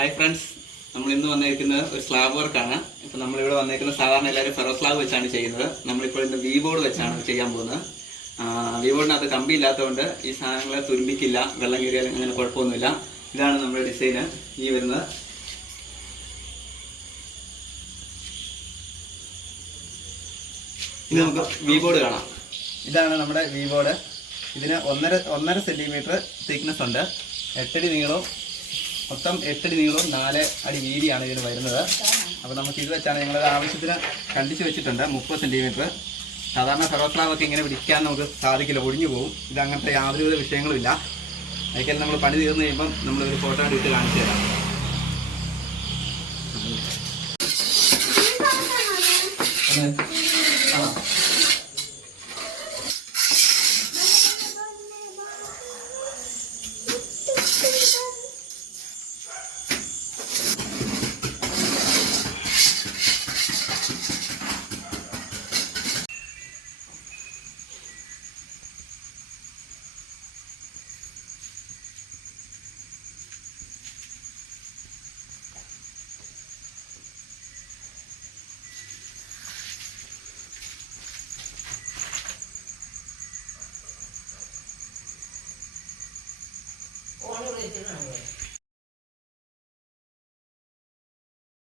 Hi friends, നമ്മൾ ഇന്ന് വന്നിരിക്കുന്നത് ഒരു സ്ലാബ് വർക്കാണ്. ഇപ്പം നമ്മളിവിടെ വന്നിരിക്കുന്നത് സാധാരണ എല്ലാവരും ഫെറോ സ്ലാബ് വെച്ചാണ് ചെയ്യുന്നത്. നമ്മളിപ്പോൾ ഇന്ന് വി ബോർഡ് വെച്ചാണ് ചെയ്യാൻ പോകുന്നത്. വി ബോർഡിനകത്ത് കമ്പി ഇല്ലാത്തതുകൊണ്ട് ഈ സാധനങ്ങളെ തുരുമ്പിക്കില്ല, വെള്ളം കയറിയാലും അങ്ങനെ കുഴപ്പമൊന്നുമില്ല. ഇതാണ് നമ്മുടെ ഡിസൈന് ഈ വരുന്നത്. ഇനി നമുക്ക് വി ബോർഡ് കാണാം. ഇതാണ് നമ്മുടെ വി ബോർഡ്. ഇതിന് 1.5 സെൻറ്റിമീറ്റർ തിക്നെസ് ഉണ്ട്, 8 അടി നീളവും മൊത്തം 8 അടി നീളവും 4 അടി വീതിയാണ് ഇതിന് വരുന്നത്. അപ്പോൾ നമുക്ക് ഇത് വെച്ചാണ് ഞങ്ങളത് ആവശ്യത്തിന് കണ്ടിച്ച് വെച്ചിട്ടുണ്ട്. 30 സെൻറ്റിമീറ്റർ. സാധാരണ ഫെറോ സ്ലാബൊക്കെ ഇങ്ങനെ പിടിക്കാൻ നമുക്ക് സാധിക്കില്ല, ഒടിഞ്ഞു പോകും. ഇത് അങ്ങനത്തെ യാതൊരുവിധ വിഷയങ്ങളുമില്ല. അതിൽ നമ്മൾ പണി തീർന്നു കഴിയുമ്പം നമ്മളൊരു ഫോട്ടോ ഇട്ട് കാണിച്ചു തരാം.